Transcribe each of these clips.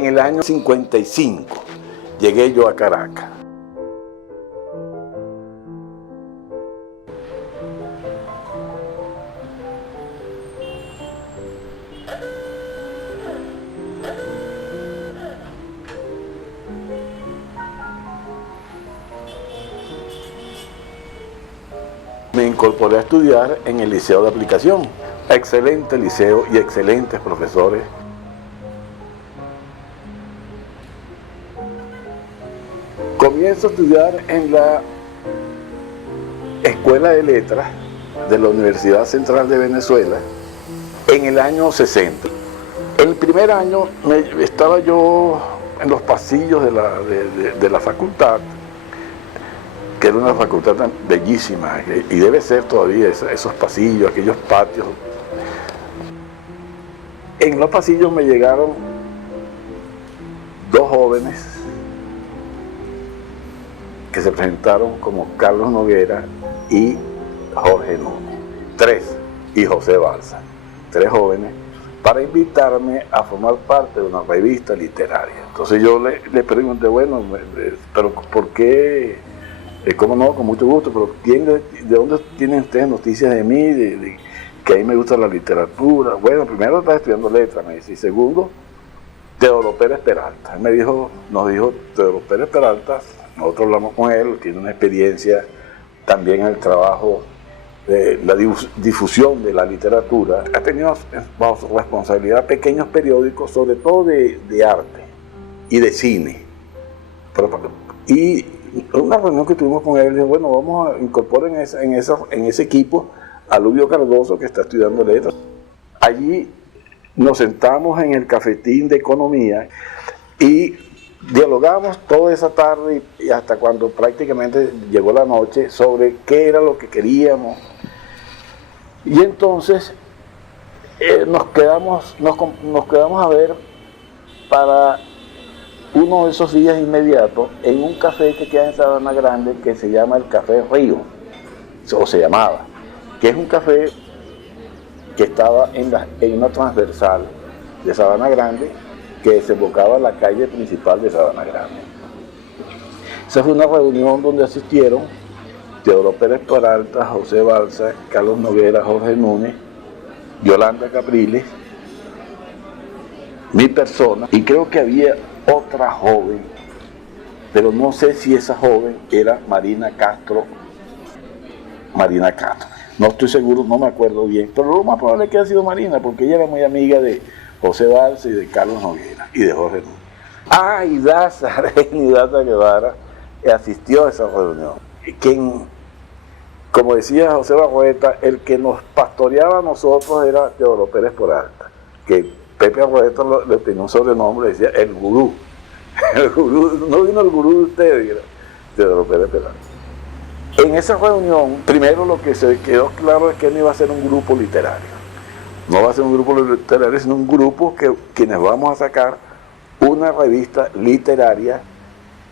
En el año 55 llegué yo a Caracas. Me incorporé a estudiar en el Liceo de Aplicación. Excelente liceo y excelentes profesores. Comienzo a estudiar en la Escuela de Letras de la Universidad Central de Venezuela en el año 60. El primer año estaba yo en los pasillos de la facultad, que era una facultad tan bellísima, y debe ser todavía esos pasillos, aquellos patios. En los pasillos me llegaron dos jóvenes que se presentaron como Carlos Noguera y Jorge Núñez, y José Balsa, tres jóvenes, para invitarme a formar parte de una revista literaria. Entonces yo le pregunté, bueno, pero ¿por qué? ¿Cómo no? Con mucho gusto, pero ¿de dónde tienen ustedes noticias de mí? De que a mí me gusta la literatura. Bueno, primero estaba estudiando letras, me dice, y segundo, Teodoro Pérez Peralta. Nos dijo Teodoro Pérez Peralta, nosotros hablamos con él, tiene una experiencia también en el trabajo de la difusión de la literatura. Ha tenido bajo su responsabilidad pequeños periódicos, sobre todo de arte y de cine. Y una reunión que tuvimos con él, dijo, bueno, vamos a incorporar en ese equipo a Lubio Cardoso, que está estudiando letras. Allí nos sentamos en el cafetín de economía y dialogamos toda esa tarde y hasta cuando prácticamente llegó la noche sobre qué era lo que queríamos. Y entonces nos quedamos a ver para uno de esos días inmediatos en un café que queda en Sabana Grande, que se llama el Café Río, o se llamaba, que es un café que estaba en una transversal de Sabana Grande que desembocaba la calle principal de Sabana Grande. Esa fue una reunión donde asistieron Teodoro Pérez Peralta, José Balsa, Carlos Noguera, Jorge Núñez, Yolanda Capriles, mi persona, y creo que había otra joven, pero no sé si esa joven era Marina Castro. No estoy seguro, no me acuerdo bien, pero lo más probable es que haya sido Marina, porque ella era muy amiga de José Balsa y de Carlos Noguera y de Jorge Núñez. Y Daza Guevara asistió a esa reunión. Quien, como decía José Barrueta, el que nos pastoreaba a nosotros era Teodoro Pérez Peralta, que Pepe Arrueta le tenía un sobrenombre, decía el gurú. El gurú, no vino el gurú de ustedes, Teodoro Pérez Peralta. En esa reunión, primero lo que se quedó claro es que no iba a ser un grupo literario. No va a ser un grupo literario, sino un grupo quienes vamos a sacar una revista literaria,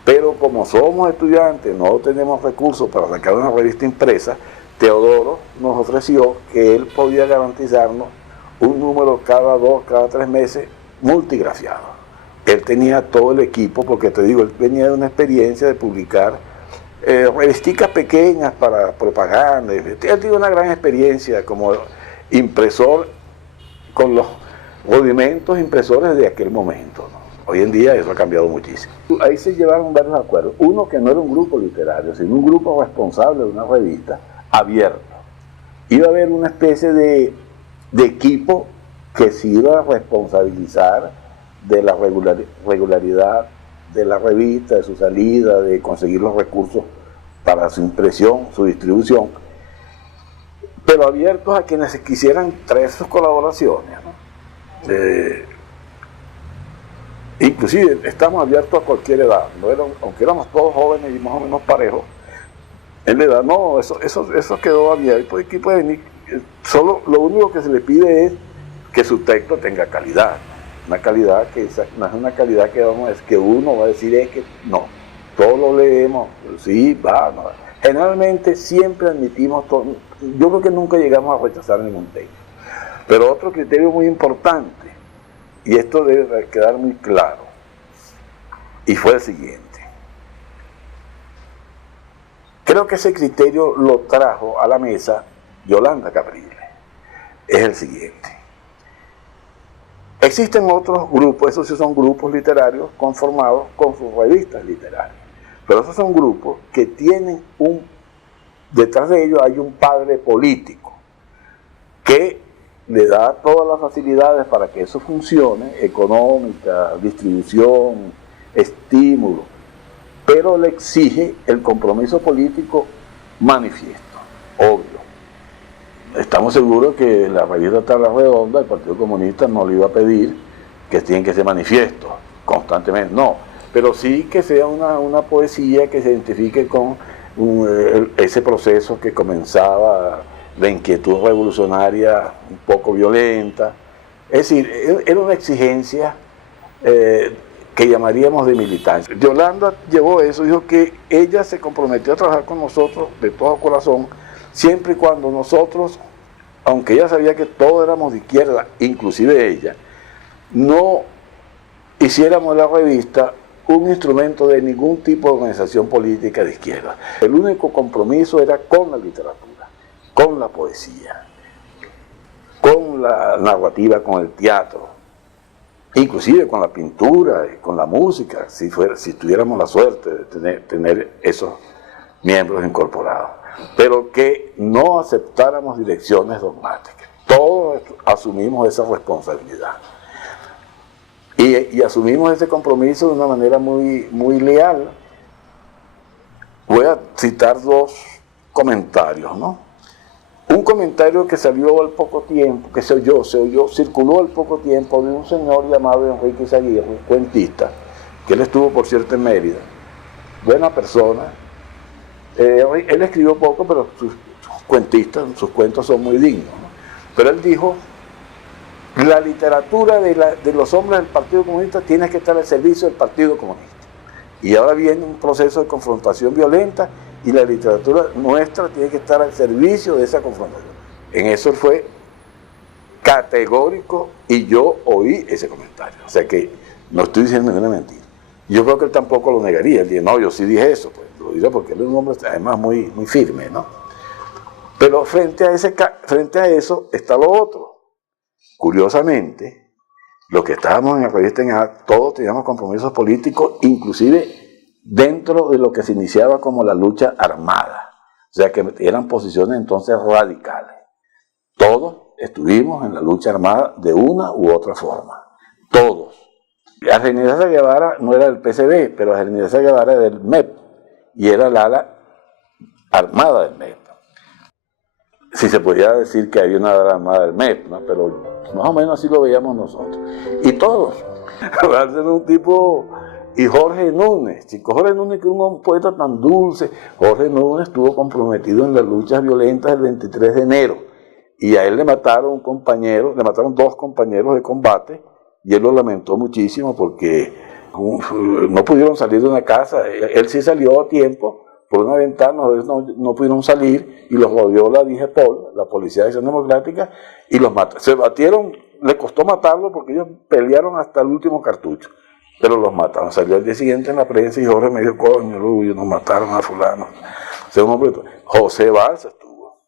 pero como somos estudiantes, no tenemos recursos para sacar una revista impresa, Teodoro nos ofreció que él podía garantizarnos un número cada 2, cada 3 meses, multigrafiado. Él tenía todo el equipo, porque te digo, él venía de una experiencia de publicar revisticas pequeñas para propaganda. Él tiene una gran experiencia como impresor con los rudimentos impresores de aquel momento, ¿no? Hoy en día eso ha cambiado muchísimo. Ahí se llevaron varios acuerdos. Uno, que no era un grupo literario, sino un grupo responsable de una revista abierto. Iba a haber una especie de equipo que se iba a responsabilizar de la regularidad de la revista, de su salida, de conseguir los recursos para su impresión, su distribución, pero abiertos a quienes quisieran traer sus colaboraciones, ¿no? Inclusive estamos abiertos a cualquier edad, ¿no? Aunque éramos todos jóvenes y más o menos parejos en la edad, no, eso quedó abierto. Aquí puede venir, solo lo único que se le pide es que su texto tenga calidad. Una calidad que no es una calidad que uno va a decir es que no, todos lo leemos, sí, va, no. Generalmente siempre admitimos todo, yo creo que nunca llegamos a rechazar ningún texto. Pero otro criterio muy importante, y esto debe quedar muy claro, y fue el siguiente. Creo que ese criterio lo trajo a la mesa Yolanda Capriles. Es el siguiente. Existen otros grupos, esos sí son grupos literarios conformados con sus revistas literarias, pero esos son grupos que tienen detrás de ellos hay un padre político que le da todas las facilidades para que eso funcione, económica, distribución, estímulo, pero le exige el compromiso político manifiesto, obvio. Estamos seguros que la revista Tabla Redonda, el Partido Comunista no le iba a pedir que tienen que ser manifiestos constantemente, no, pero sí que sea una poesía que se identifique con ese proceso que comenzaba, la inquietud revolucionaria un poco violenta. Es decir, era una exigencia que llamaríamos de militancia. Yolanda llevó eso, dijo que ella se comprometió a trabajar con nosotros de todo corazón, siempre y cuando nosotros, aunque ella sabía que todos éramos de izquierda, inclusive ella, no hiciéramos la revista un instrumento de ningún tipo de organización política de izquierda. El único compromiso era con la literatura, con la poesía, con la narrativa, con el teatro, inclusive con la pintura y con la música, si tuviéramos la suerte de tener esos miembros incorporados. Pero que no aceptáramos direcciones dogmáticas. Todos asumimos esa responsabilidad. Y asumimos ese compromiso de una manera muy leal. Voy a citar dos comentarios, ¿no? Un comentario que salió al poco tiempo, que se oyó, circuló al poco tiempo de un señor llamado Enrique Izaguirre, cuentista, que él estuvo, por cierto, en Mérida. Buena persona. Él escribió poco, pero sus cuentos son muy dignos, ¿no? Pero él dijo, la literatura de los hombres del Partido Comunista tiene que estar al servicio del Partido Comunista. Y ahora viene un proceso de confrontación violenta y la literatura nuestra tiene que estar al servicio de esa confrontación. En eso fue categórico y yo oí ese comentario. O sea que no estoy diciendo ninguna mentira. Yo creo que él tampoco lo negaría. Él dice, no, yo sí dije eso. Pues lo dice porque él es un hombre además muy firme, ¿no? Pero frente a eso está lo otro. Curiosamente, los que estábamos en la revista NA, todos teníamos compromisos políticos, inclusive dentro de lo que se iniciaba como la lucha armada. O sea que eran posiciones entonces radicales. Todos estuvimos en la lucha armada de una u otra forma. Todos. Argenida Guevara no era del PCB, pero Argenida Guevara era del MEP y era el ala armada del MEP. Si se podía decir que había una ala armada del MEP, ¿no? Pero más o menos así lo veíamos nosotros. Y todos. Un tipo. Y Jorge Núñez, chico, Jorge Núñez, que es un poeta tan dulce. Jorge Núñez estuvo comprometido en las luchas violentas del 23 de enero. Y a él le mataron dos compañeros de combate. Y él lo lamentó muchísimo porque no pudieron salir de una casa. Él sí salió a tiempo por una ventana, no pudieron salir y los rodeó la DIGEPOL, la Policía de Acción Democrática, y los mataron. Se batieron, le costó matarlo porque ellos pelearon hasta el último cartucho, pero los mataron. Salió al día siguiente en la prensa y Jorge me dijo, coño, nos mataron a fulano. O sea, un hombre, José Balsa estuvo.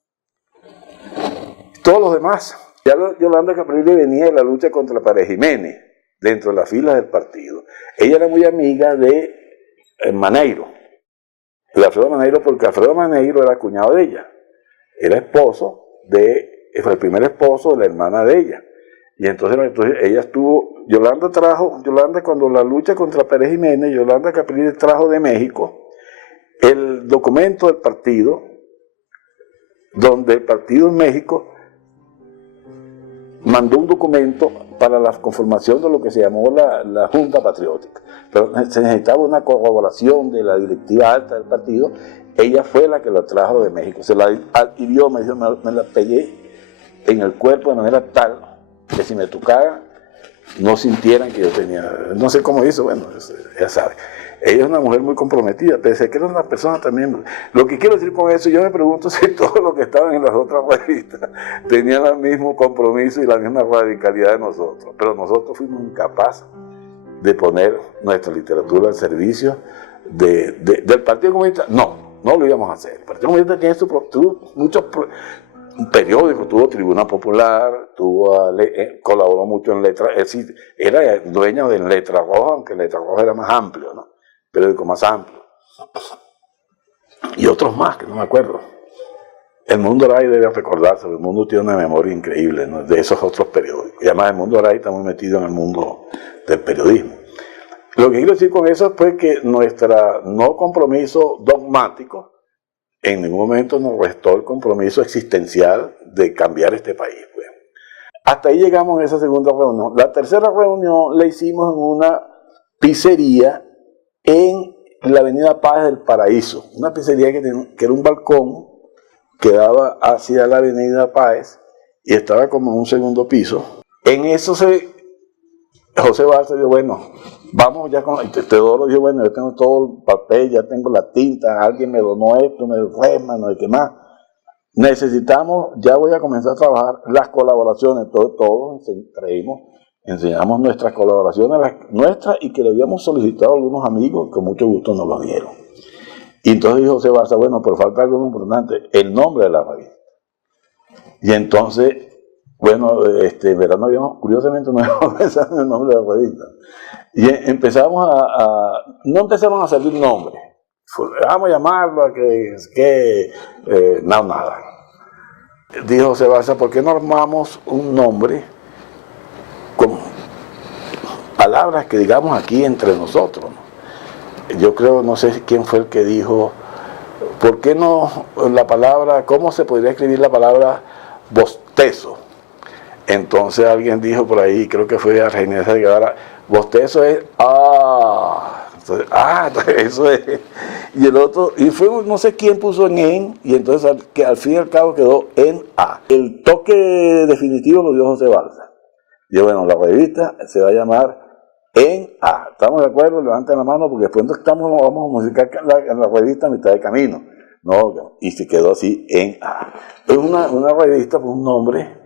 Todos los demás. Ya Yolanda Capriles venía de la lucha contra Pérez Jiménez, dentro de las filas del partido. Ella era muy amiga de Maneiro, de Alfredo Maneiro, porque Alfredo Maneiro era cuñado de ella. Era fue el primer esposo de la hermana de ella. Y entonces ella estuvo, Yolanda cuando la lucha contra Pérez Jiménez, Yolanda Capriles trajo de México el documento del partido, donde el partido en México mandó un documento para la conformación de lo que se llamó la Junta Patriótica. Pero se necesitaba una corroboración de la directiva alta del partido. Ella fue la que la trajo de México. Se la adquirió, me la pegué en el cuerpo de manera tal que si me tocara no sintieran que yo tenía, no sé cómo hizo, bueno, ya sabe. Ella es una mujer muy comprometida, pese a que era una persona también. Lo que quiero decir con eso, yo me pregunto si todos los que estaban en las otras revistas tenían el mismo compromiso y la misma radicalidad de nosotros, pero nosotros fuimos incapaces de poner nuestra literatura al servicio del Partido Comunista. No lo íbamos a hacer. El Partido Comunista tiene tuvo muchos periódicos, tuvo Tribuna Popular, colaboró mucho en Letra, es decir, era dueño de Letra Roja, aunque Letra Roja era más amplio, ¿no? Periódico más amplio. Y otros más, que no me acuerdo. El Mundo Aray debe recordarse, el Mundo tiene una memoria increíble, ¿no?, de esos otros periódicos. Y además el Mundo Aray está muy metido en el mundo del periodismo. Lo que quiero decir con eso fue que nuestro no compromiso dogmático en ningún momento nos restó el compromiso existencial de cambiar este país. Pues. Hasta ahí llegamos en esa segunda reunión. La tercera reunión la hicimos en una pizzería en la avenida Páez del Paraíso. Una pizzería que era un balcón que daba hacia la avenida Páez y estaba como en un segundo piso. En eso José Balsa dijo, bueno, vamos ya con... Teodoro dijo, bueno, yo tengo todo el papel, ya tengo la tinta, alguien me donó esto, me fue, no hay que más. Necesitamos, ya voy a comenzar a trabajar las colaboraciones, todos enseñamos nuestras colaboraciones, nuestras, y que le habíamos solicitado a algunos amigos, que con mucho gusto nos lo dieron. Y entonces dijo José Balsa, bueno, pero falta algo muy importante, el nombre de la revista. Y entonces, bueno, verano curiosamente no habíamos pensado en el nombre de la revista. Y empezamos no empezaron a salir nombres. Vamos a llamarlo a nada. Dijo José Balsa, ¿por qué no armamos un nombre con palabras que digamos aquí entre nosotros, ¿no? Yo creo, no sé quién fue el que dijo, ¿por qué no la palabra, cómo se podría escribir la palabra bostezo? Entonces alguien dijo por ahí, creo que fue Argenio de Guevara, bostezo es entonces, eso es. Y el otro, y fue no sé quién puso en, y entonces que al fin y al cabo quedó en A. El toque definitivo lo dio José Balsa. Y bueno, la revista se va a llamar En A. ¿Estamos de acuerdo? Levanten la mano porque después vamos a musicar la revista a mitad de camino. No, y se quedó así, En A. Es una revista con un nombre,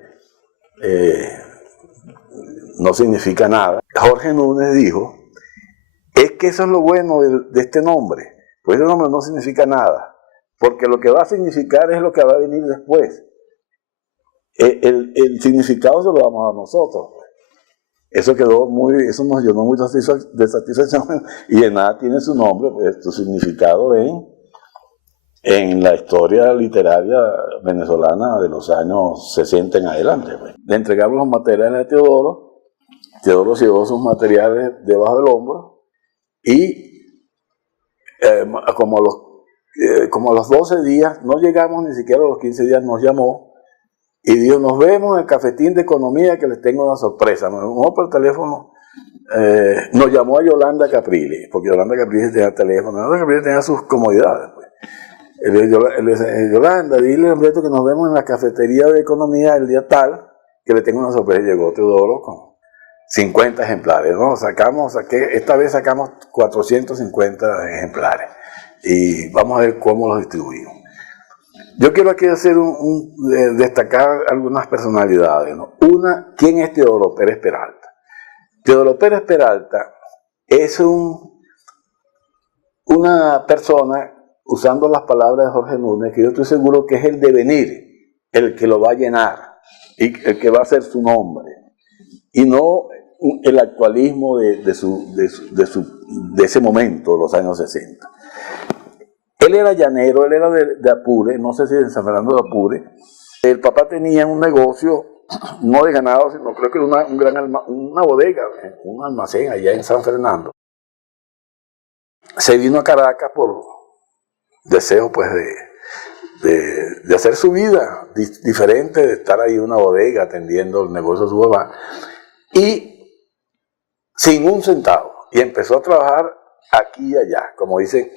no significa nada. Jorge Núñez dijo, es que eso es lo bueno de este nombre, pues ese nombre no significa nada, porque lo que va a significar es lo que va a venir después. El significado se lo vamos a dar nosotros. Eso nos llenó muy de satisfacción, y En A tiene su nombre, pues, su significado en la historia literaria venezolana de los años 60 en adelante. Pues. Le entregamos los materiales a Teodoro llevó sus materiales debajo del hombro, y como a los 12 días, no llegamos ni siquiera a los 15 días, nos llamó y dijo, nos vemos en el cafetín de economía que les tengo una sorpresa. Nos llamó por teléfono, nos llamó a Yolanda Caprile, porque Yolanda Caprile tenía teléfono, Yolanda Caprile tenía sus comodidades. Pues. Él dice, Yolanda, dile a Humberto que nos vemos en la cafetería de economía el día tal, que le tengo una sorpresa. Y llegó Teodoro con 50 ejemplares, ¿no? Esta vez sacamos 450 ejemplares y vamos a ver cómo los distribuimos. Yo quiero aquí hacer destacar algunas personalidades, ¿no? Una, ¿quién es Teodoro Pérez Peralta? Teodoro Pérez Peralta es una persona, usando las palabras de Jorge Núñez, que yo estoy seguro que es el devenir, el que lo va a llenar y el que va a ser su nombre, y no el actualismo de ese momento, los años 60. Él era llanero, él era de Apure, no sé si de San Fernando de Apure. El papá tenía un negocio, no de ganado, sino creo que era una bodega, un almacén allá en San Fernando. Se vino a Caracas por deseo, pues, de hacer su vida diferente, de estar ahí en una bodega atendiendo el negocio de su papá, y sin un centavo, y empezó a trabajar aquí y allá, como dicen,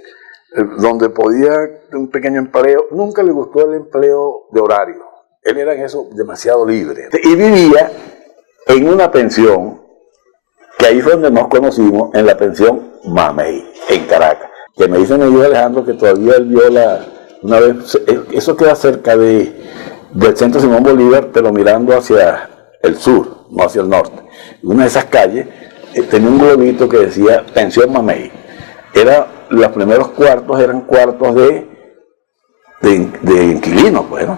donde podía un pequeño empleo. Nunca le gustó el empleo de horario, él era en eso demasiado libre, y vivía en una pensión, que ahí fue donde nos conocimos, en la pensión Mamey, en Caracas, que me dice mi hijo Alejandro que todavía él vio una vez, eso queda cerca del centro Simón Bolívar, pero mirando hacia el sur, no hacia el norte. Una de esas calles tenía un globito que decía Pensión Mamey. Los primeros cuartos eran cuartos de inquilinos, pues, ¿no?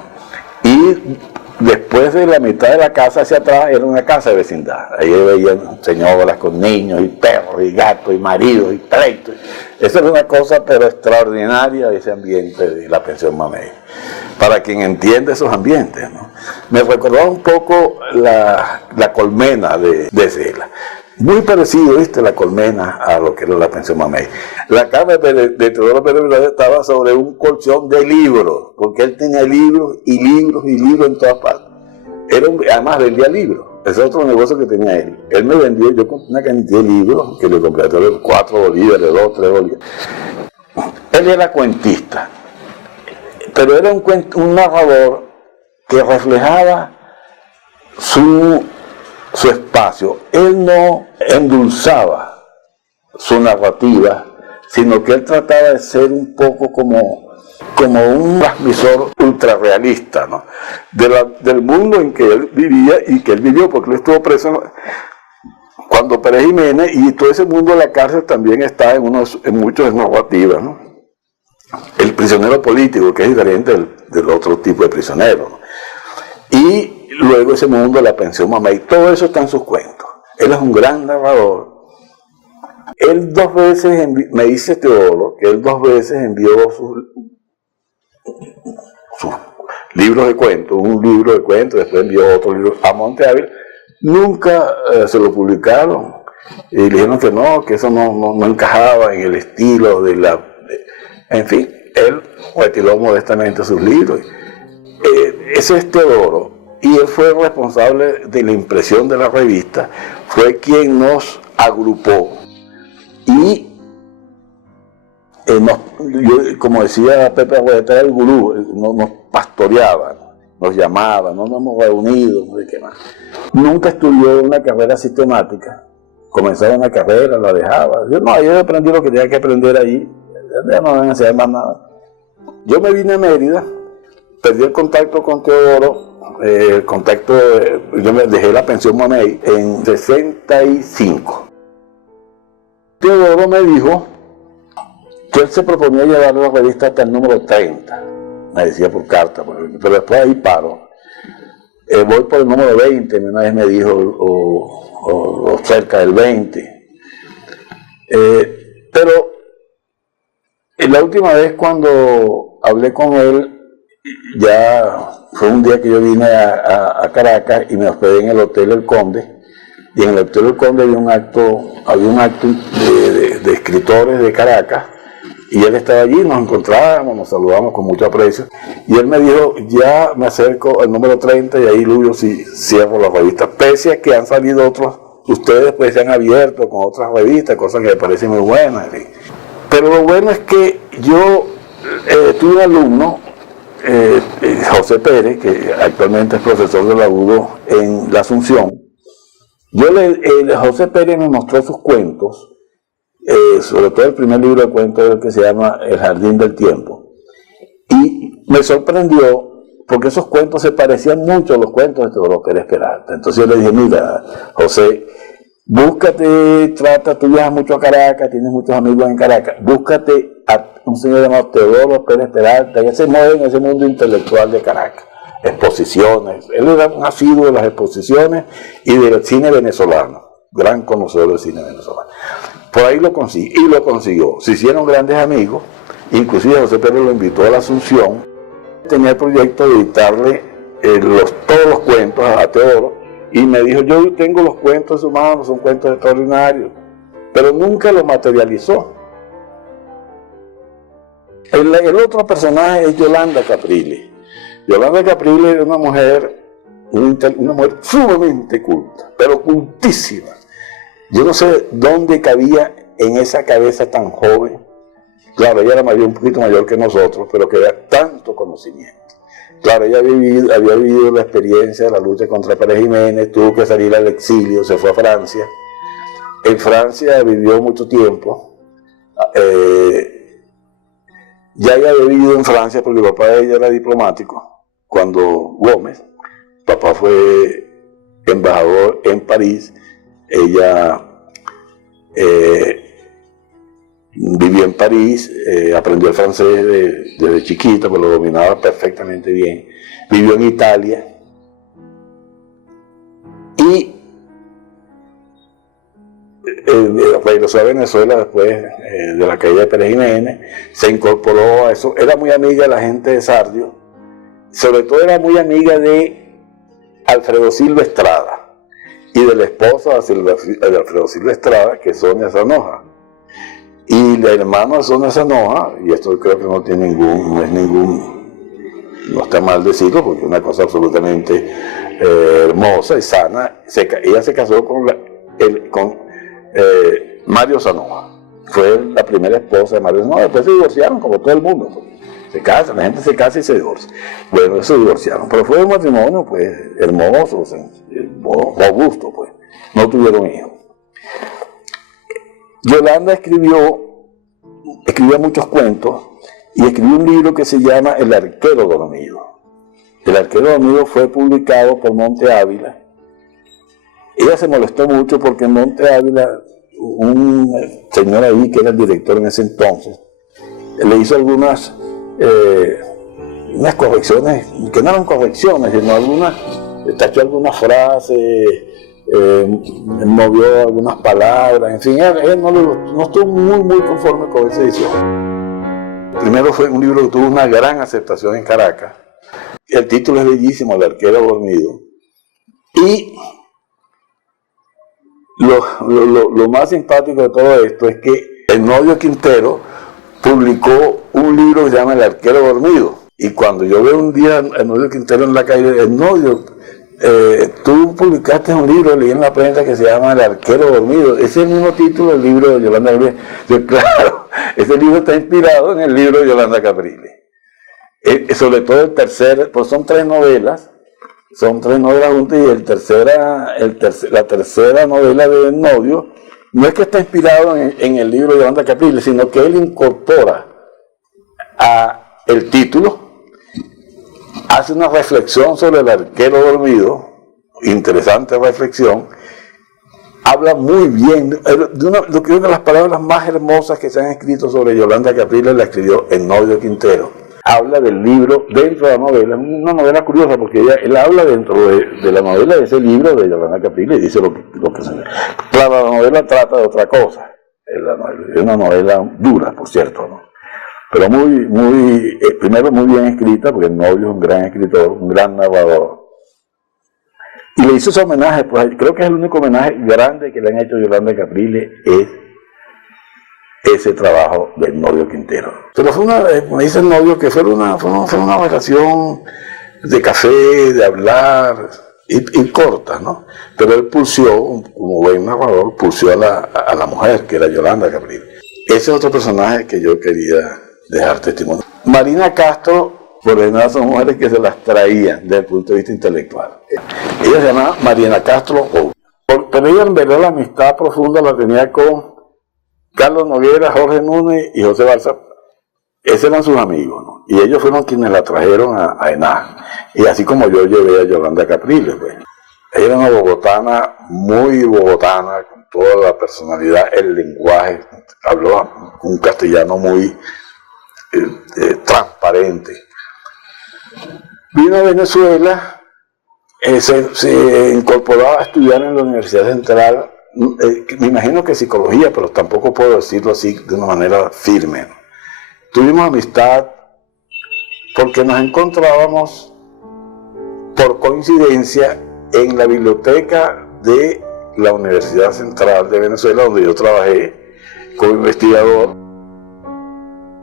Y después de la mitad de la casa hacia atrás era una casa de vecindad. Ahí veían señoras con niños y perros y gatos y maridos y pleitos. Eso era una cosa pero extraordinaria, ese ambiente de la Pensión Mamey. Para quien entiende esos ambientes, ¿no? Me recordaba un poco la colmena de Cela. Muy parecido, ¿viste? La colmena a lo que era la Pensión Mamey. La cama de Teodoro Pérez Vilardés estaba sobre un colchón de libros, porque él tenía libros y libros y libros en todas partes. Además vendía libros. Ese es otro negocio que tenía él. Él me vendió, yo compré una cantidad de libros que le compré 4 bolívares, 2, 3 bolívares. Él era cuentista, pero era un narrador que reflejaba su espacio. Él no endulzaba su narrativa, sino que él trataba de ser un poco como un transmisor ultrarrealista, ¿no? Del mundo en que él vivía y que él vivió, porque él estuvo preso cuando Pérez Jiménez, y todo ese mundo de la cárcel también está en muchas narrativas, ¿no? El prisionero político, que es diferente del otro tipo de prisionero, ¿no? Y luego ese mundo de la Pensión Mamey, todo eso está en sus cuentos. Él es un gran narrador. Él 2 veces, me dice Teodoro, que él 2 veces envió sus libros de cuentos, un libro de cuentos, después envió otro libro a Monte Ávila. Nunca se lo publicaron. Y le dijeron que eso no encajaba en el estilo de la... En fin, él retiró modestamente sus libros. Ese es Teodoro. Y él fue responsable de la impresión de la revista, fue quien nos agrupó y como decía Pepe Argueta, era el gurú, nos pastoreaba, nos llamaba, nos hemos reunido, no sé qué más. Nunca estudió una carrera sistemática, comenzaba una carrera, la dejaba. Yo aprendí lo que tenía que aprender ahí, ya no me van a enseñar más nada. Yo me vine a Mérida, perdí el contacto con Teodoro. Yo me dejé la Pensión Mamey en 65. Teodoro me dijo que él se proponía llevar la revista hasta el número 30, me decía por carta, pero después ahí paro. Voy por el número 20, una vez me dijo, o cerca del 20. Pero la última vez cuando hablé con él, ya fue un día que yo vine a Caracas y me hospedé en el Hotel El Conde, y en el Hotel El Conde había un acto de escritores de Caracas, y él estaba allí, nos encontrábamos, nos saludamos con mucho aprecio, y él me dijo, ya me acerco al número 30 y ahí Luyo sí cierro la revista, pese a que han salido otros, ustedes pues se han abierto con otras revistas, cosas que me parecen muy buenas, ¿sí? Pero lo bueno es que yo tuve un alumno, José Pérez, que actualmente es profesor de la UDO en la Asunción. José Pérez me mostró sus cuentos, sobre todo el primer libro de cuentos que se llama El Jardín del Tiempo, y me sorprendió porque esos cuentos se parecían mucho a los cuentos de Teodoro Pérez Peralta. Entonces yo le dije, mira, José, tú viajas mucho a Caracas, tienes muchos amigos en Caracas, búscate a un señor llamado Teodoro Pérez Peralta, que se mueve en ese mundo intelectual de Caracas, exposiciones. Él era un asiduo de las exposiciones y del cine venezolano, gran conocedor del cine venezolano. Por ahí lo consiguió. Se hicieron grandes amigos, inclusive José Pérez lo invitó a la Asunción. Tenía el proyecto de editarle todos los cuentos a Teodoro, y me dijo, yo tengo los cuentos en su mano, son cuentos extraordinarios, pero nunca los materializó. El otro personaje es Yolanda Caprile. Yolanda Caprile era una mujer sumamente culta, pero cultísima. Yo no sé dónde cabía en esa cabeza tan joven. Claro, ella era un poquito mayor que nosotros, pero que había tanto conocimiento. Claro, ella había vivido la experiencia de la lucha contra Pérez Jiménez, tuvo que salir al exilio, se fue a Francia. En Francia vivió mucho tiempo. Ya ella había vivido en Francia porque el papá de ella era diplomático. Cuando Gómez, papá fue embajador en París, ella vivió en París, aprendió el francés desde chiquito, pues lo dominaba perfectamente bien. Vivió en Italia y regresó a Venezuela después de la caída de Pérez Jiménez, se incorporó a eso. Era muy amiga de la gente de Sardio, sobre todo era muy amiga de Alfredo Silva Estrada y de la esposa de Alfredo Silva Estrada, que es Sonia Zanoja. Y el hermano de Sonia Zanoja, y esto creo que no tiene no está mal decirlo, porque es una cosa absolutamente hermosa y sana. Ella se casó con Mario Zanoja. Fue la primera esposa de Mario Zanoja. Después se divorciaron, como todo el mundo. Se casa, la gente se casa y se divorcia. Bueno, se divorciaron, pero fue un matrimonio pues hermoso, robusto, pues. No tuvieron hijos. Yolanda escribía muchos cuentos y escribió un libro que se llama El arquero dormido. El arquero dormido fue publicado por Monte Ávila. Ella se molestó mucho porque en Monte Ávila, un señor ahí que era el director en ese entonces, le hizo unas correcciones, que no eran correcciones, sino tachó algunas frases, movió algunas palabras, en fin, él no estuvo muy conforme con esa edición. Primero fue un libro que tuvo una gran aceptación en Caracas. El título es bellísimo, El arquero dormido. Y lo más simpático de todo esto es que Enodio Quintero publicó un libro que se llama El arquero dormido. Y cuando yo veo un día a Enodio Quintero en la calle, Enodio, tú publicaste un libro, leí en la prensa, que se llama El arquero dormido. Ese es el mismo título del libro de Yolanda Caprile. Yo, claro, ese libro está inspirado en el libro de Yolanda Caprile. Sobre todo el tercer, pues son tres novelas juntas, y la tercera novela de Enodio no es que está inspirado en el libro de Yolanda Caprile, sino que él incorpora a el título, hace una reflexión sobre el arquero dormido, interesante reflexión, habla muy bien, yo creo que las palabras más hermosas que se han escrito sobre Yolanda Caprile la escribió Enodio Quintero. Habla del libro dentro de la novela, una novela curiosa porque él habla dentro de la novela de ese libro de Yolanda Caprile y dice lo que se... Claro, la novela trata de otra cosa, es una novela dura, por cierto, ¿no? Pero primero muy bien escrita, porque Enodio es un gran escritor, un gran narrador. Y le hizo ese homenaje, pues creo que es el único homenaje grande que le han hecho a Yolanda Caprile, es ese trabajo de Enodio Quintero. Pero me dice Enodio que fue una relación de café, de hablar, y corta, ¿no? Pero él pulsió, como buen narrador, pulsió a la mujer, que era Yolanda Caprile. Ese es otro personaje que yo quería dejar testimonio. Marina Castro, por general, son mujeres que se las traían desde el punto de vista intelectual. Ella se llamaba Marina Castro, pero ella en verdad la amistad profunda la tenía con Carlos Noguera, Jorge Núñez y José Balsa. Esos eran sus amigos, ¿no? Y ellos fueron quienes la trajeron a ENAR. Y así como yo llevé a Yolanda Caprile, pues. Ella era una bogotana, muy bogotana, con toda la personalidad, el lenguaje, habló un castellano muy transparente. Vino a Venezuela, se incorporó a estudiar en la Universidad Central, me imagino que psicología, pero tampoco puedo decirlo así de una manera firme. Tuvimos amistad porque nos encontrábamos por coincidencia en la biblioteca de la Universidad Central de Venezuela, donde yo trabajé como investigador.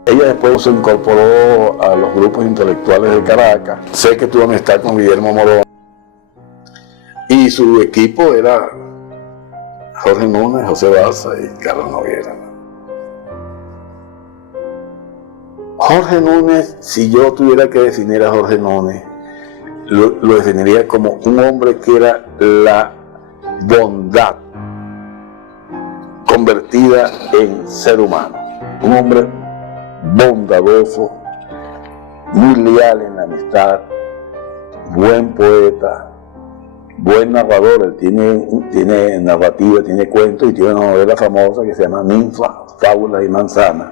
Ella después se incorporó a los grupos intelectuales de Caracas. Sé que tuvo amistad con Guillermo Morón. Y su equipo era Jorge Núñez, José Balsa y Carlos Noguera. Jorge Núñez, si yo tuviera que definir a Jorge Núñez, lo definiría como un hombre que era la bondad convertida en ser humano. Un hombre bondadoso, muy leal en la amistad, buen poeta, buen narrador, él tiene narrativa, tiene cuentos y tiene una novela famosa que se llama Ninfa, Fábulas y Manzanas.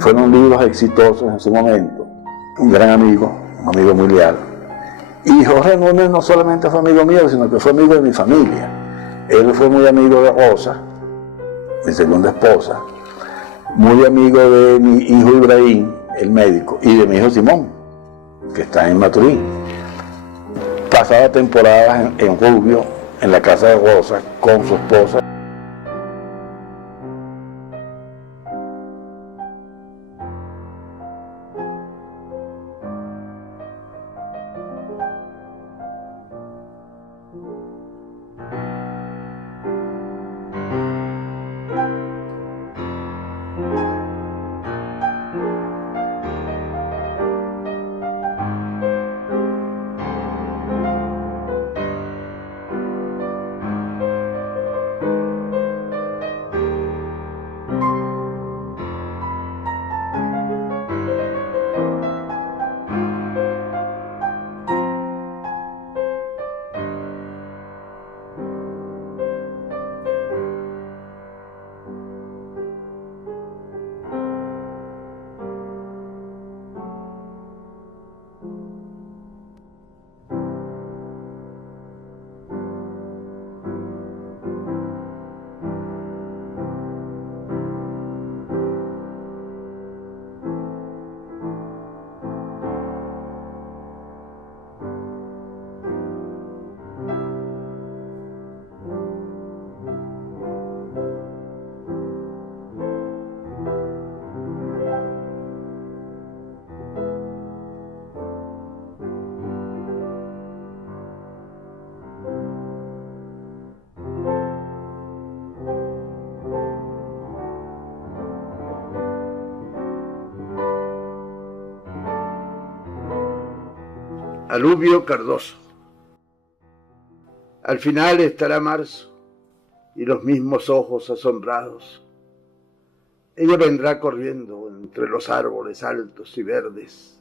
Fueron libros exitosos en su momento. Un gran amigo, un amigo muy leal. Y Jorge Núñez no solamente fue amigo mío, sino que fue amigo de mi familia. Él fue muy amigo de Rosa, mi segunda esposa, muy amigo de mi hijo Ibrahim, el médico, y de mi hijo Simón, que está en Maturín. Pasaba temporadas en Rubio, en la casa de Rosa, con su esposa. Alubio Cardoso. Al final estará marzo y los mismos ojos asombrados. Ella vendrá corriendo entre los árboles altos y verdes.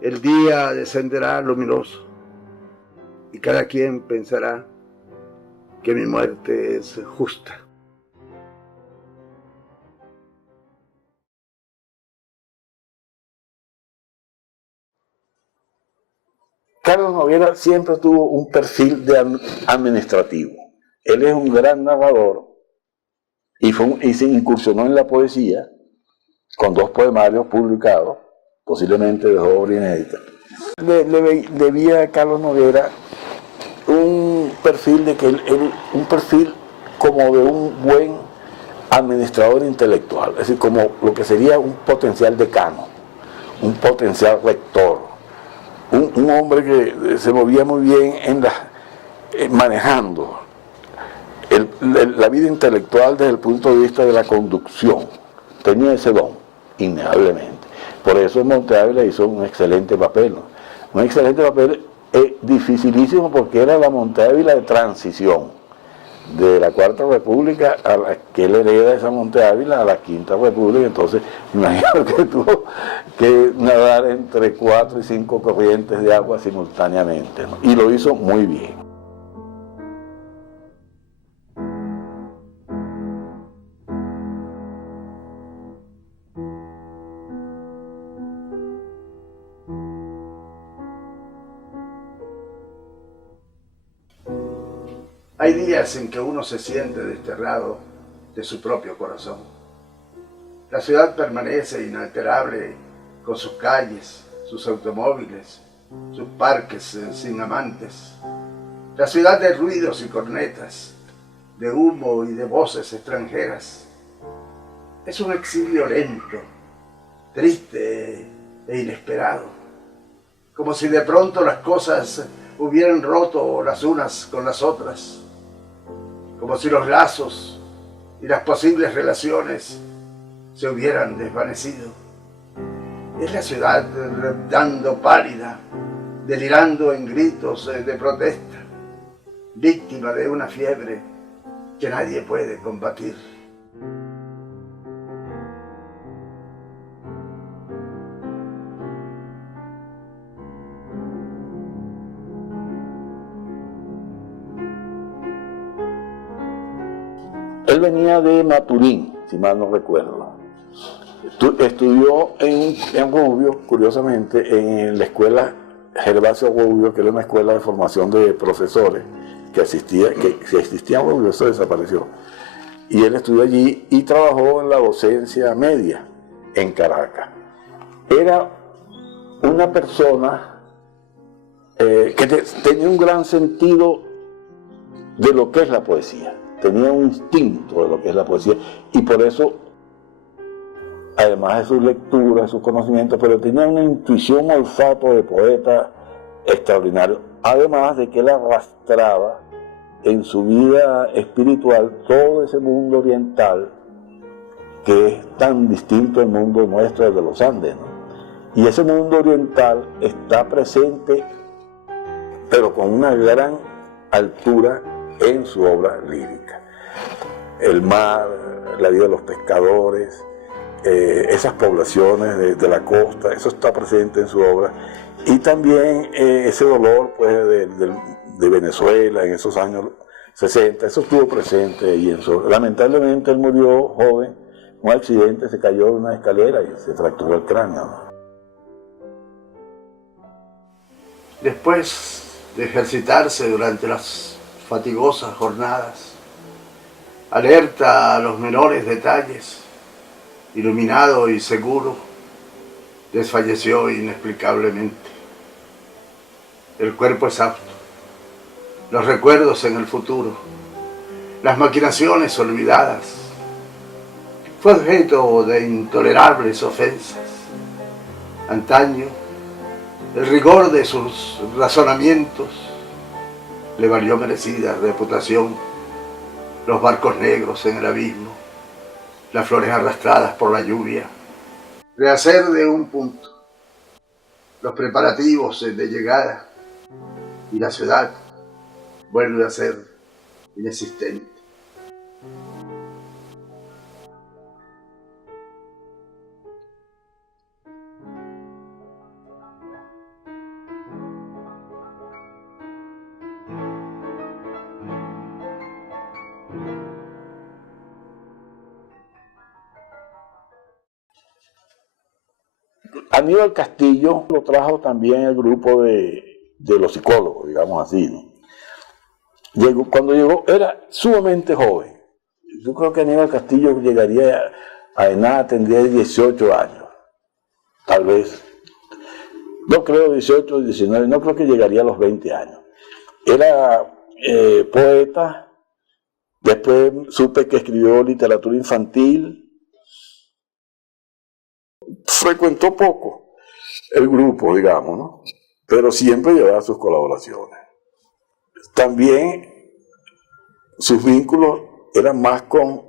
El día descenderá luminoso y cada quien pensará que mi muerte es justa. Carlos Noguera siempre tuvo un perfil administrativo. Él es un gran narrador y se incursionó en la poesía con 2 poemarios publicados, posiblemente de obra inédita. Le vi a Carlos Noguera un perfil un perfil como de un buen administrador intelectual, es decir, como lo que sería un potencial decano, un potencial rector. Un hombre que se movía muy bien manejando la vida intelectual desde el punto de vista de la conducción. Tenía ese don, innegablemente. Por eso Monte Ávila hizo un excelente papel, ¿no? Un excelente papel dificilísimo porque era la Monte Ávila de transición de la Cuarta República a la que él hereda esa Monte Ávila a la Quinta República. Entonces imagino que tuvo que nadar entre 4 y 5 corrientes de agua simultáneamente, ¿no? Y lo hizo muy bien. Hay días en que uno se siente desterrado de su propio corazón. La ciudad permanece inalterable con sus calles, sus automóviles, sus parques sin amantes. La ciudad de ruidos y cornetas, de humo y de voces extranjeras. Es un exilio lento, triste e inesperado. Como si de pronto las cosas hubieran roto las unas con las otras. Como si los lazos y las posibles relaciones se hubieran desvanecido. Es la ciudad reptando pálida, delirando en gritos de protesta, víctima de una fiebre que nadie puede combatir. Él venía de Maturín, si mal no recuerdo. Estudió en Rubio, curiosamente, en la escuela Gervasio Rubio, que era una escuela de formación de profesores que existía en Rubio, eso desapareció. Y él estudió allí y trabajó en la docencia media en Caracas. Era una persona que tenía un gran sentido de lo que es la poesía, tenía un instinto de lo que es la poesía, y por eso, además de sus lecturas, de sus conocimientos, pero tenía una intuición, un olfato de poeta extraordinario, además de que él arrastraba en su vida espiritual todo ese mundo oriental que es tan distinto al mundo nuestro de los Andes, ¿no? Y ese mundo oriental está presente, pero con una gran altura en su obra lírica. El mar, la vida de los pescadores, esas poblaciones de la costa, eso está presente en su obra. Y también ese dolor pues, de Venezuela en esos años 60, eso estuvo presente ahí en su obra. Lamentablemente él murió joven, un accidente, se cayó de una escalera y se fracturó el cráneo, ¿no? Después de ejercitarse durante las fatigosas jornadas, alerta a los menores detalles, iluminado y seguro, desfalleció inexplicablemente. El cuerpo exhausto, los recuerdos en el futuro, las maquinaciones olvidadas, fue objeto de intolerables ofensas. Antaño, el rigor de sus razonamientos le valió merecida reputación, los barcos negros en el abismo, las flores arrastradas por la lluvia. Rehacer de un punto los preparativos de llegada y la ciudad vuelve a ser inexistente. Aníbal Castillo lo trajo también el grupo de los psicólogos, digamos así, ¿no? Cuando llegó era sumamente joven. Yo creo que Aníbal Castillo llegaría a ENAD, tendría 18 años, tal vez. No creo 18, 19, no creo que llegaría a los 20 años. Era poeta, después supe que escribió literatura infantil. Frecuentó poco el grupo, digamos, ¿no? Pero siempre llevaba sus colaboraciones. También sus vínculos eran más con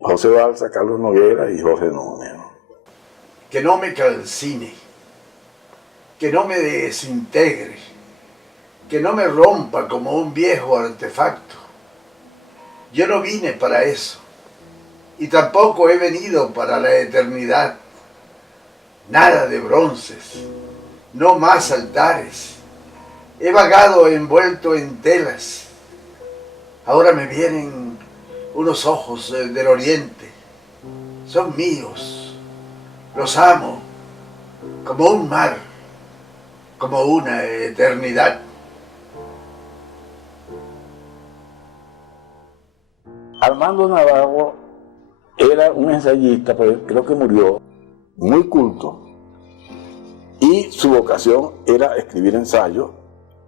José Balsa, Carlos Noguera y Jorge Núñez, ¿no? Que no me calcine, que no me desintegre, que no me rompa como un viejo artefacto. Yo no vine para eso, y tampoco he venido para la eternidad. Nada de bronces, no más altares. He vagado envuelto en telas. Ahora me vienen unos ojos del oriente. Son míos. Los amo como un mar, como una eternidad. Armando Navarro era un ensayista, pero creo que murió, muy culto, y su vocación era escribir ensayos,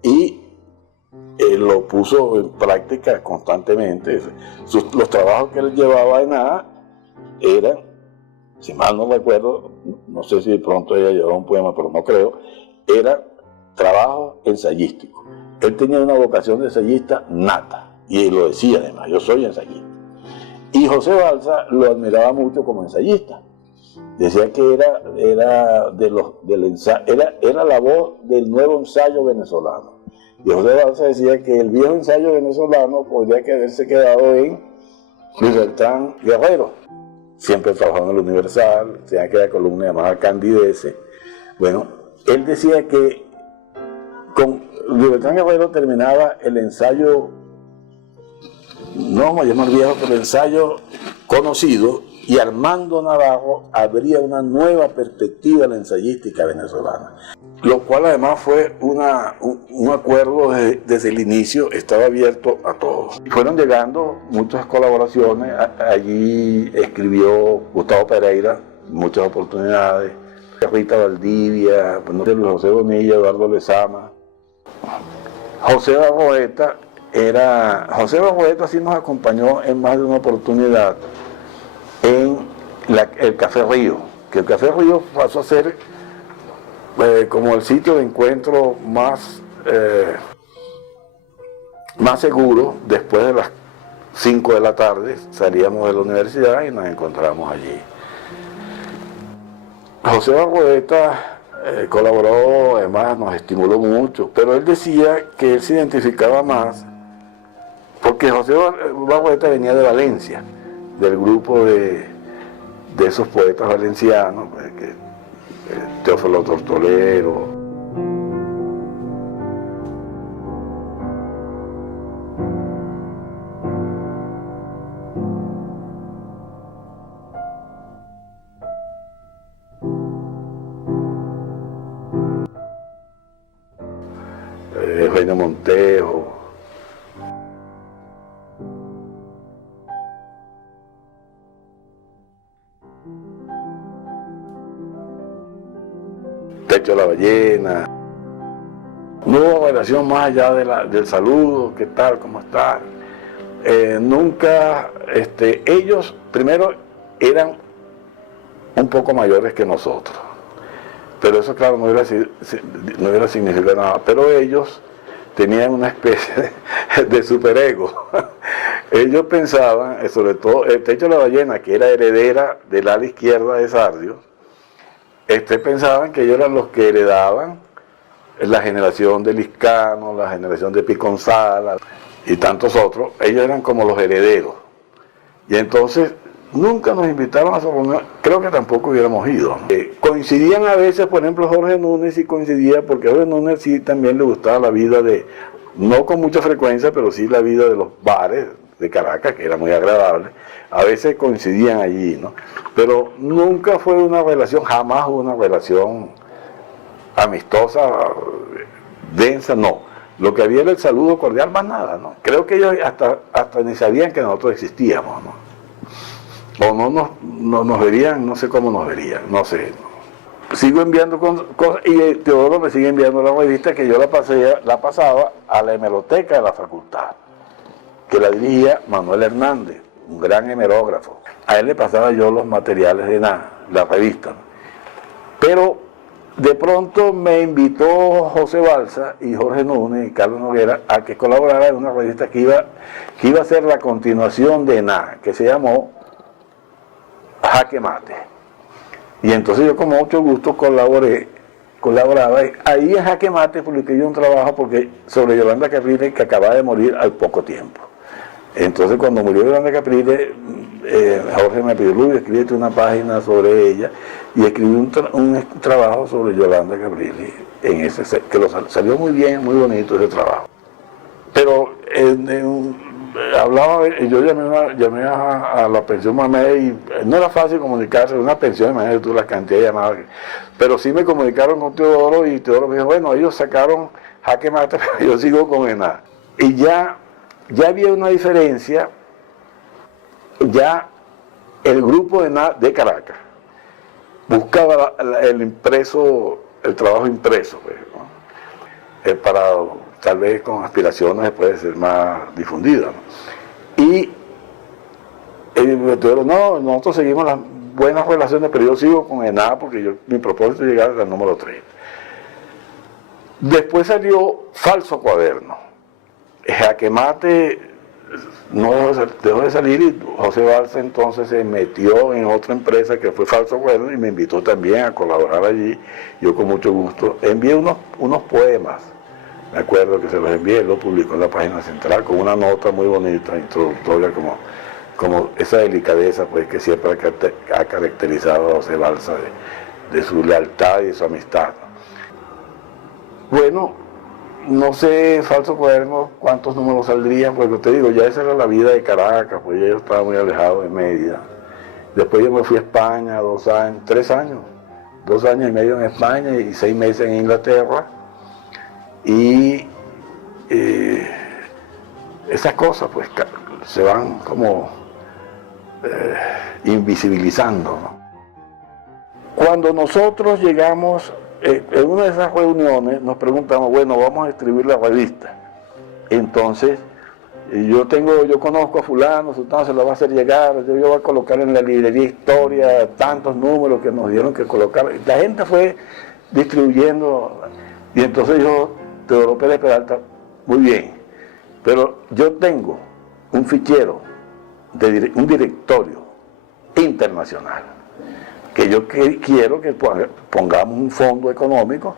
y lo puso en práctica constantemente. Los trabajos que él llevaba en nada eran, si mal no recuerdo, no sé si de pronto ella llevaba un poema, pero no creo, eran trabajos ensayísticos. Él tenía una vocación de ensayista nata, y él lo decía además, yo soy ensayista. Y José Balsa lo admiraba mucho como ensayista. Decía que era la voz del nuevo ensayo venezolano. Y José Balsa decía que el viejo ensayo venezolano podría haberse quedado en Luis Beltrán Guerrero. Siempre trabajó en el Universal, tenía aquella columna llamada Candidece. Bueno, él decía que con Luis Beltrán Guerrero terminaba el ensayo no vamos a llamar viejo, pero ensayo conocido, y Armando Navarro abría una nueva perspectiva a la ensayística venezolana, lo cual además fue un acuerdo desde el inicio, estaba abierto a todos. Fueron llegando muchas colaboraciones, allí escribió Gustavo Pereira, muchas oportunidades, Rita Valdivia, Luis José Bonilla, Eduardo Lezama. José Barroeta sí nos acompañó en más de una oportunidad en el Café Río, que el Café Río pasó a ser como el sitio de encuentro más seguro. Después de las 5 de la tarde salíamos de la universidad y nos encontramos allí. José Barroeta colaboró, además nos estimuló mucho, pero él decía que él se identificaba más porque José Barroeta venía de Valencia, del grupo de esos poetas valencianos, Teófilo Tortolero, Reina Montejo. Techo La Ballena. No hubo relación más allá del saludo, ¿qué tal? ¿Cómo estás? Nunca, ellos primero eran un poco mayores que nosotros, pero eso claro no hubiera significado nada, pero ellos tenían una especie de superego. Ellos pensaban, sobre todo el Techo La Ballena, que era heredera del ala izquierda de Sardio, pensaban que ellos eran los que heredaban la generación de Liscano, la generación de Piconzala y tantos otros. Ellos eran como los herederos. Y entonces nunca nos invitaron a su reunión, creo que tampoco hubiéramos ido, ¿no? Coincidían a veces, por ejemplo, Jorge Núñez sí coincidía, porque a Jorge Núñez sí también le gustaba la vida no con mucha frecuencia, pero sí la vida de los bares de Caracas, que era muy agradable. A veces coincidían allí, ¿no? Pero nunca fue una relación, jamás hubo una relación amistosa, densa, no. Lo que había era el saludo cordial, más nada, ¿no? Creo que ellos hasta ni sabían que nosotros existíamos, ¿no? O no nos verían, no sé cómo nos verían, no sé. Sigo enviando cosas y Teodoro me sigue enviando la revista que yo la pasaba a la hemeroteca de la facultad, que la dirigía Manuel Hernández, un gran hemerógrafo. A él le pasaba yo los materiales de la revista. Pero de pronto me invitó José Balsa y Jorge Núñez y Carlos Noguera a que colaborara en una revista que iba a ser la continuación de que se llamó Jaque Mate. Y entonces yo con mucho gusto colaboraba. Ahí en Jaque Mate publiqué yo un trabajo sobre Yolanda Capriles, que acababa de morir al poco tiempo. Entonces cuando murió Yolanda Capriles, Jorge me pidió, Luis, escríbete una página sobre ella, y escribí un trabajo sobre Yolanda Capriles, que salió muy bien, muy bonito ese trabajo. Pero yo llamé a la pensión Mamé y no era fácil comunicarse, una pensión, imagínate tú la cantidad de llamadas, pero sí me comunicaron con Teodoro y Teodoro me dijo, bueno, ellos sacaron Jaque Mate, pero yo sigo con ENA. Y ya había una diferencia, ya el grupo de Caracas buscaba el trabajo impreso, pues, ¿no? Para tal vez con aspiraciones puede ser más difundida, ¿no? Y nosotros seguimos las buenas relaciones, pero yo sigo con ENA porque mi propósito es llegar al número 3. Después salió Falso Cuaderno. Jaque Mate dejó de salir y José Balsa entonces se metió en otra empresa que fue Falso Cuaderno y me invitó también a colaborar allí. Yo con mucho gusto envié unos poemas. Me acuerdo que se los envié, lo publicó en la página central con una nota muy bonita, introductoria, como esa delicadeza pues que siempre ha caracterizado a José Balsa de su lealtad y de su amistad. Bueno, no sé, falso cuaderno, cuántos números saldrían, porque te digo, ya esa era la vida de Caracas, pues ya yo estaba muy alejado de Mérida. Después yo me fui a España 2 años, 3 años, 2 años y medio en España y 6 meses en Inglaterra. Y esas cosas pues se van como invisibilizando, ¿no? Cuando nosotros llegamos, en una de esas reuniones nos preguntamos, bueno, vamos a escribir la revista. Entonces, yo conozco a fulano, sultano se lo va a hacer llegar, yo voy a colocar en la librería Historia tantos números que nos dieron que colocar. La gente fue distribuyendo, y entonces yo, Teodoro Pérez Peralta, muy bien, pero yo tengo un fichero, un directorio internacional, que yo quiero que pongamos un fondo económico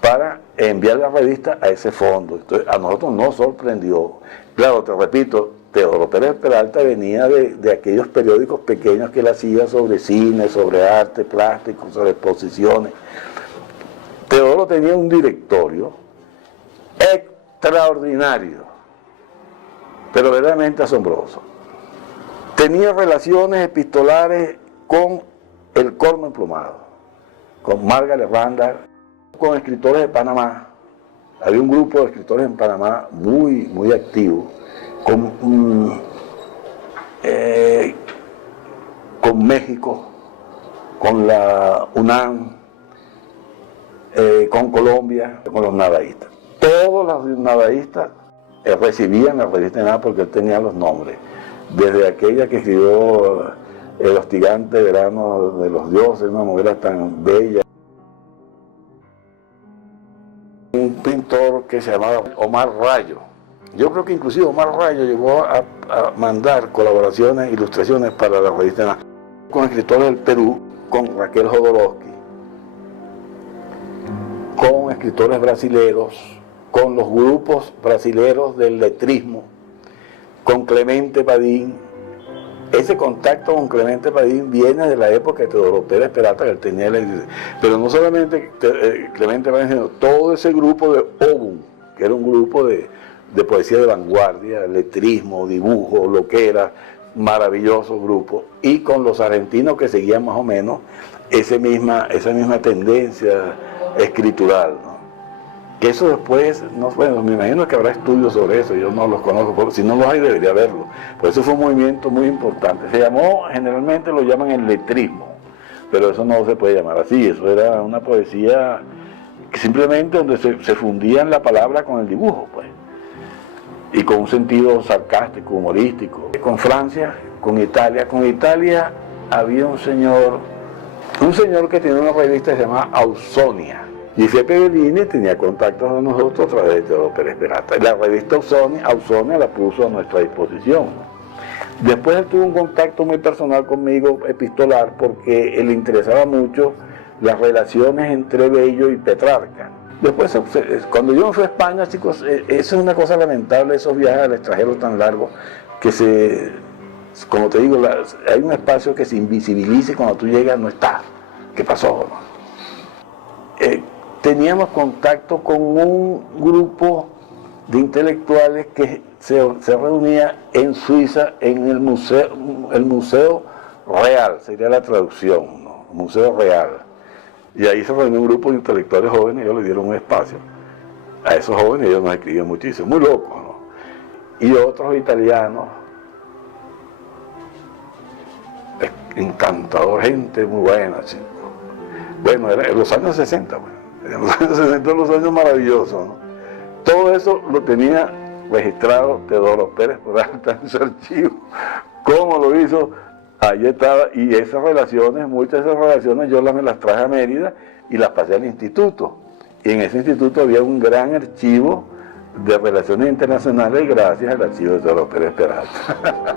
para enviar la revista a ese fondo. Entonces, a nosotros nos sorprendió. Claro, te repito, Teodoro Pérez Peralta venía de aquellos periódicos pequeños que él hacía sobre cine, sobre arte plástico, sobre exposiciones. Teodoro tenía un directorio extraordinario, pero verdaderamente asombroso. Tenía relaciones epistolares con el Corno Emplumado, con Margaret Randall, con escritores de Panamá. Había un grupo de escritores en Panamá muy activo, con México, con la UNAM, con Colombia, con los nadaístas. Todos los nadaístas recibían la revista Nada porque él tenía los nombres. Desde aquella que escribió El hostigante verano de los dioses, una novela tan bella. Un pintor que se llamaba Omar Rayo. Yo creo que inclusive Omar Rayo llegó a mandar colaboraciones, ilustraciones para la revista Nada, con escritores del Perú, con Raquel Jodorowsky, con escritores brasileros, con los grupos brasileros del letrismo, con Clemente Padín. Ese contacto con Clemente Padín viene de la época de Teodoro Pérez Peralta, que él tenía pero no solamente Clemente Padín, sino todo ese grupo de Obum, que era un grupo de poesía de vanguardia, letrismo, dibujo, lo que era, maravilloso grupo, y con los argentinos que seguían más o menos esa misma tendencia escritural, ¿no? Que eso después, bueno, me imagino que habrá estudios sobre eso, yo no los conozco, si no los hay debería haberlo. Por eso fue un movimiento muy importante. Se llamó, generalmente lo llaman el letrismo, pero eso no se puede llamar así, eso era una poesía que simplemente donde se fundían la palabra con el dibujo, pues, y con un sentido sarcástico, humorístico. Con Francia, con Italia había un señor que tenía una revista que se llamaba Ausonia. Giuseppe Bellini tenía contactos con nosotros a través de Teodoro Pérez Peralta. La revista Ausonia la puso a nuestra disposición, ¿no? Después él tuvo un contacto muy personal conmigo, epistolar, porque le interesaba mucho las relaciones entre Bello y Petrarca. Después, cuando yo me fui a España, chicos, eso es una cosa lamentable, esos viajes al extranjero tan largos, que como te digo, hay un espacio que se invisibiliza y cuando tú llegas no está. ¿Qué pasó? Teníamos contacto con un grupo de intelectuales que se reunía en Suiza en el Museo Real, sería la traducción, ¿no? Museo Real. Y ahí se reunió un grupo de intelectuales jóvenes y ellos le dieron un espacio. A esos jóvenes ellos nos escribían muchísimo, muy locos, ¿no? Y otros italianos, encantador, gente muy buena, chicos. Bueno, en los años 60, bueno. En los años 60, los años maravillosos, ¿no? Todo eso lo tenía registrado Teodoro Pérez Peralta en su archivo. ¿Cómo lo hizo? Ahí estaba, y esas relaciones, muchas de esas relaciones yo me las traje a Mérida y las pasé al instituto. Y en ese instituto había un gran archivo de relaciones internacionales gracias al archivo de Teodoro Pérez Peralta.